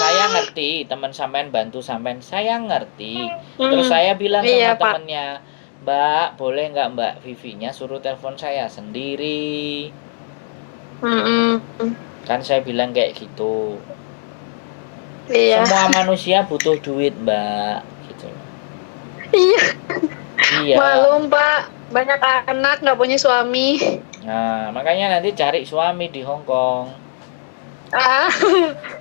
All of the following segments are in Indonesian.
Saya ngerti teman sampean bantu sampean, saya ngerti. Terus Hmm, saya bilang iya sama Pak. temennya, Mbak, boleh nggak Mbak Vivinya suruh telepon saya sendiri? Hmm, Kan saya bilang kayak gitu. iya. Semua manusia butuh duit, Mbak. Gitu. Iya, Iya. malum Pak. Banyak anak nggak punya suami. Nah, makanya nanti cari suami di Hong Kong. Ah,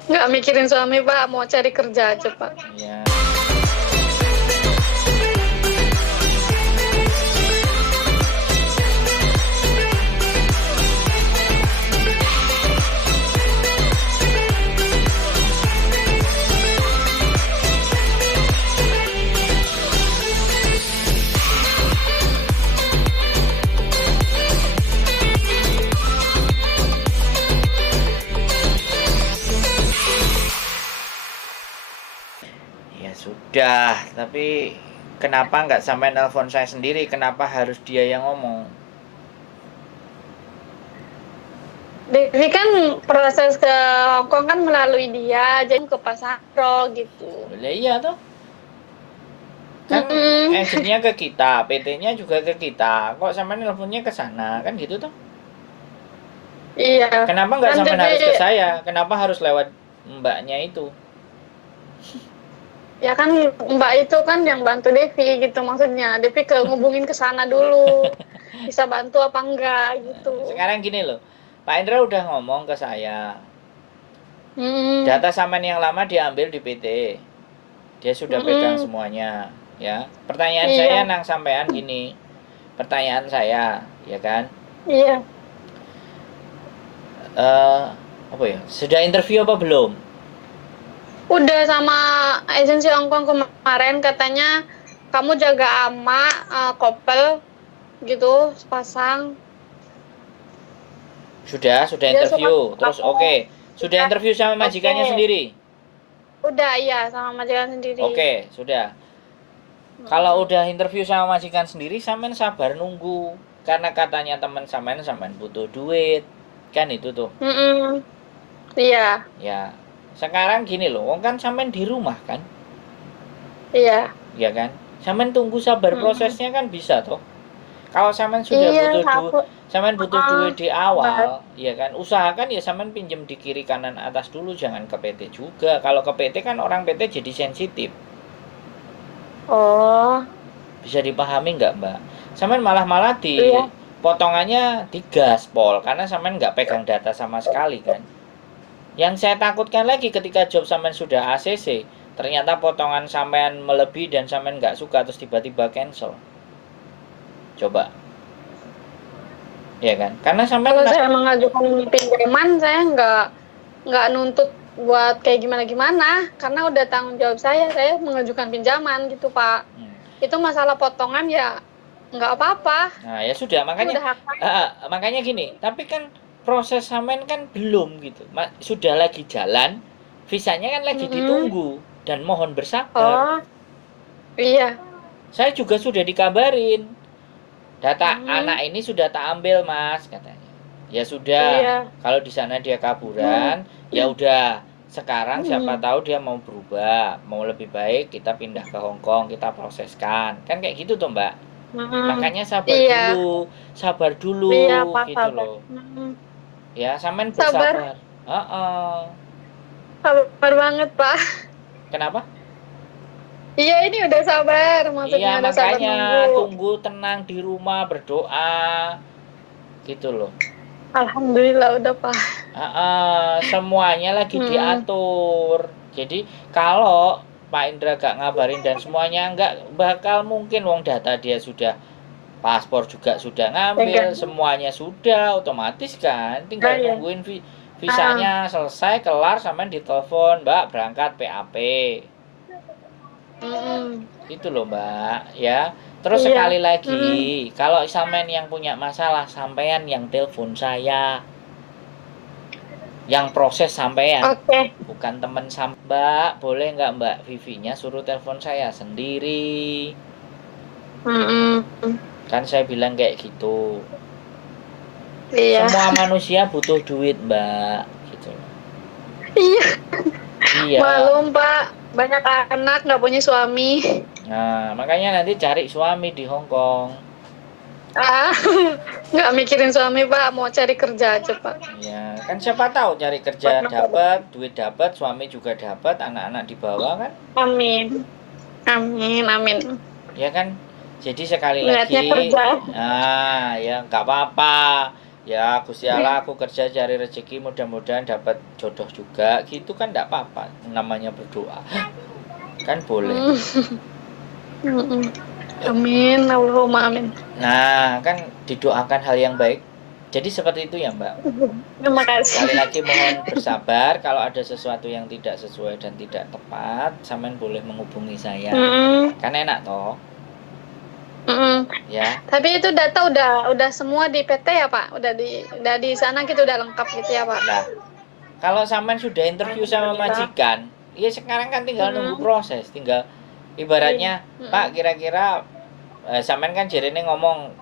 nggak mikirin suami Pak, mau cari kerja aja Pak. Ya. Ya sudah, tapi kenapa nggak sampai nelpon saya sendiri? Kenapa harus dia yang ngomong? Devi kan proses ke Hongkong kan melalui dia, jadi ke Pasaro gitu. Lah iya toh. Kan Hmm, agentnya ke kita, PT-nya juga ke kita. Kok sampai nelponnya ke sana? Kan gitu toh. iya. Kenapa nggak Kan sampai Devi, harus ke saya? Kenapa harus lewat mbaknya itu? ya kan Mbak itu kan yang bantu Devi gitu maksudnya. Devi ke ngubungin ke sana dulu. Bisa bantu apa enggak gitu. Sekarang gini loh, Pak Indra udah ngomong ke saya. Hmm, Data saman yang lama diambil di PT. Dia sudah pegang hmm, semuanya, ya. Pertanyaan saya iya, nang sampean gini. Pertanyaan saya, ya kan? iya. Eh apa ya? Sudah interview apa belum? Udah sama agensi Hongkong kemarin katanya kamu jaga ama couple gitu sepasang. Sudah Dia suka interview. Terus kamu. oke. Sudah Iya, interview sama oke. majikannya sendiri. Udah iya sama majikan sendiri. Oke, sudah. Kalau Mm-mm. udah interview sama majikan sendiri, sampean sabar nunggu. Karena katanya teman sampean butuh duit. Kan itu tuh. Mm-mm. Iya, Ya. Sekarang gini loh, wong kan sampean di rumah kan? iya. Ya kan? Sampean tunggu sabar Mm-mm. prosesnya kan bisa toh. Kalau sampean sudah Iya, butuh duit, aku. sampean butuh Ah, duit di Mbak. awal, ya kan? Usahakan ya sampean pinjem di kiri kanan atas dulu, jangan ke PT juga. Kalau ke PT kan orang PT jadi sensitif. Oh, Bisa dipahami nggak Mbak? Sampean malah di iya. potongannya digaspol karena sampean nggak pegang data sama sekali kan. Yang saya takutkan lagi ketika job sampean sudah ACC, ternyata potongan sampean melebihi dan sampean nggak suka terus tiba-tiba cancel. Coba, ya kan? Karena sampean Kalau saya mengajukan pinjaman, saya nggak nuntut buat kayak gimana-gimana, karena udah tanggung jawab saya mengajukan pinjaman gitu, Pak. Itu masalah potongan ya nggak apa-apa, Nah, ya sudah, itu makanya udah hak saya. makanya gini, tapi kan proses sampean kan belum gitu. Sudah lagi jalan, visanya kan lagi Mm-mm. ditunggu dan mohon bersabar. Oh, iya. Saya juga sudah dikabarin, data anak Mm, ini sudah tak ambil, Mas, katanya. Ya sudah, iya. kalau di sana dia Mm, kaburan, ya udah. Sekarang siapa mm, tahu dia mau berubah, mau lebih baik kita pindah ke Hong Kong, kita proseskan. Kan kayak gitu tuh, Mbak. mm. Makanya Iya, sabar dulu iya Pak, gitu sabar. loh. Ya, sampean Sabar, bersabar. Heeh. sabar banget Pak. Kenapa? Iya, ini udah sabar, Iya, maksudnya udah sabar makanya nunggu. tunggu tenang di rumah berdoa gitu loh. Alhamdulillah udah Pak. Semuanya lagi Mm, diatur. Jadi kalau Pak Indra gak ngabarin dan semuanya nggak bakal mungkin wong data dia sudah paspor juga sudah ngambil, pegang. semuanya sudah otomatis kan, tinggal Ah, ya. nungguin Ah, visanya selesai kelar sampai ditelepon, Mbak berangkat PAP. mm, Itu loh Mbak, ya. Terus iya. sekali lagi, Mm, kalau sampean yang punya masalah, sampean yang telepon saya, yang proses sampean, oke. bukan temen Mbak. Boleh nggak Mbak Vivinya suruh telepon saya sendiri? Mm, Kan saya bilang kayak gitu. iya. Semua manusia butuh duit Mbak, gitu. Iya, Iya. Malum Pak, banyak anak nggak punya suami. Nah, makanya nanti cari suami di Hong Kong. Nggak mikirin suami Pak, mau cari kerja aja Pak. Ya, kan siapa tahu cari kerja dapat, duit dapat, suami juga dapat, anak-anak dibawa kan? Amin, amin, amin. Ya kan? Jadi sekali Niatnya lagi, kerja. ya nggak apa-apa. Ya Gusti Allah, aku kerja cari rezeki, mudah-mudahan dapat jodoh juga. Gitu kan nggak apa-apa. Namanya berdoa, kan boleh. Amin, Allahumma amin. Nah, kan didoakan hal yang baik. Jadi seperti itu ya Mbak. Terima kasih. Sekali lagi mohon bersabar. Kalau ada sesuatu yang tidak sesuai dan tidak tepat, sampean boleh menghubungi saya. Kan enak toh. Ya. Tapi itu data udah semua di PT ya Pak? Udah di sana gitu udah lengkap gitu ya Pak? Nah, kalau sampean sudah interview sama majikan, ya sekarang kan tinggal nunggu proses, tinggal ibaratnya Pak kira-kira sampean kan jarene ngomong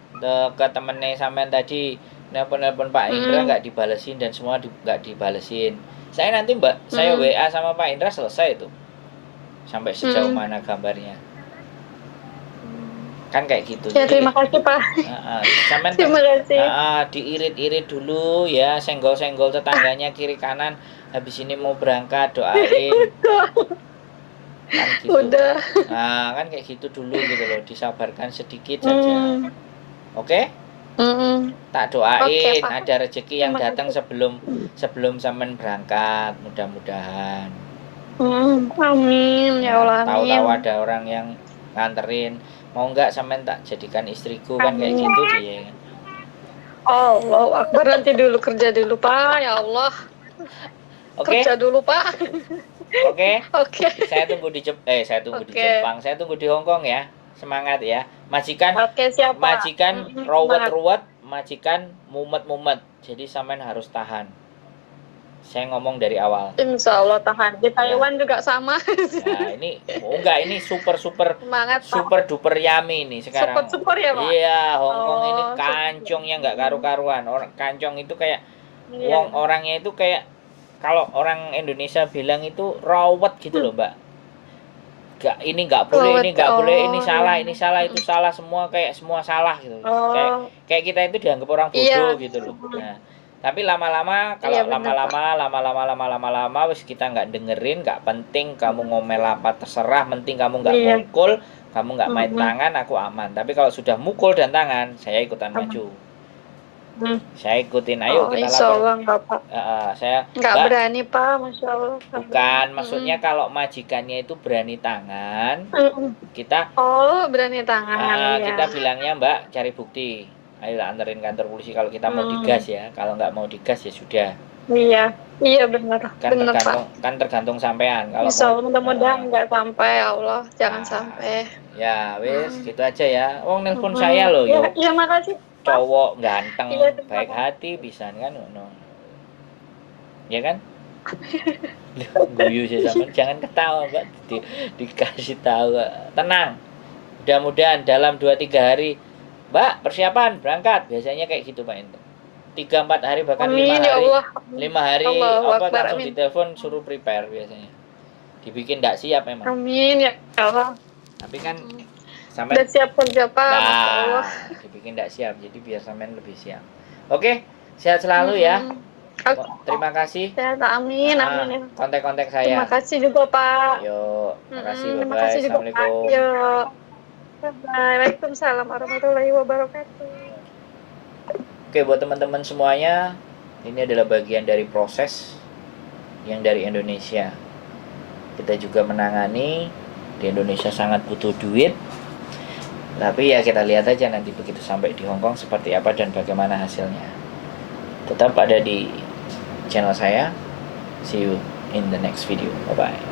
ke temennya sampean tadi nelpon Pak Indra nggak dibalesin dan semua nggak dibalesin. Saya nanti saya WA sama Pak Indra selesai itu. Sampai sejauh mana gambarnya. Kan kayak gitu. Ya, terima kasih Pak. Sampean terima kasih. Diirit-irit dulu ya, senggol-senggol tetangganya kiri kanan. Habis ini mau berangkat doain. Kan gitu. Udah. Nah, kan kayak gitu dulu gitu loh, disabarkan sedikit saja. Oke? Tak doain ada rezeki yang datang sebelum sampean berangkat, mudah-mudahan. Amin ya Allah. Tahu-tahu ada orang yang nganterin, mau nggak sampean tak jadikan istriku, kan kayak gitu dia kan. Allahu Akbar, nanti dulu kerja dulu Pak, ya Allah. Kerja dulu Pak. Oke. Saya tunggu di Jepang, saya tunggu di Hong Kong ya. Semangat ya. Majikan. Siap, majikan ruwet-ruwet, majikan mumet-mumet. Jadi sampean harus tahan. Saya ngomong dari awal. Insya Allah tahan. Di Taiwan juga sama. Nah, ini super semangat, super duper yummy nih sekarang. Super ya Pak. Iya, Hong Kong ini kancongnya nggak karu-karuan. Kancong itu kayak orangnya itu kayak kalau orang Indonesia bilang itu rawat gitu loh Mbak. Ini nggak boleh, ini salah, itu salah, semua salah gitu. Kayak kita itu dianggap orang bodoh gitu loh. Nah, tapi lama-lama kalau lama-lama wis kita nggak dengerin, nggak penting kamu ngomel apa terserah, penting kamu nggak mukul, kamu nggak main tangan, aku aman. Tapi kalau sudah mukul dan tangan, saya ikutan maju. Saya ikutin, ayo kita lapor. Saya nggak berani Pak, Masya Allah. Bukan, maksudnya kalau majikannya itu berani tangan, kita berani tangan. Kita bilangnya Mbak cari bukti, ayo anterin kantor polisi kalau kita mau digas ya. Kalau nggak mau digas ya sudah. Iya benar. Kan tergantung sampean. Kalau mudah-mudahan nggak sampai, ya Allah, jangan sampai. Ya wis gitu aja ya. Nelpon saya loh. Iya makasih. Cowok ganteng, baik hati, bisa kan no. Ya kan? Guyu sih sama, jangan ketawa Mbak, dikasih tahu. Tenang, mudah-mudahan dalam 2-3 hari Mbak persiapan berangkat, biasanya kayak gitu Pak Ento. 3-4 hari bahkan 5 hari. 5 hari langsung ditelepon suruh prepare biasanya. Dibikin enggak siap memang. Amin ya Allah. Tapi kan sampai udah siap kerja Pak. Nah, dibikin enggak siap, jadi biar sampean lebih siap. Oke, sehat selalu ya. Terima kasih. Sehat, amin. Kontak-kontak saya. Terima kasih juga Pak. Yuk, makasih. Terima kasih juga Pak. Yuk. Waalaikumsalam warahmatullahi wabarakatuh. Oke, buat teman-teman semuanya, ini adalah bagian dari proses yang dari Indonesia. Kita juga menangani, di Indonesia sangat butuh duit. Tapi ya kita lihat aja nanti begitu sampai di Hong Kong seperti apa dan bagaimana hasilnya. Tetap ada di channel saya. See you in the next video. Bye-bye.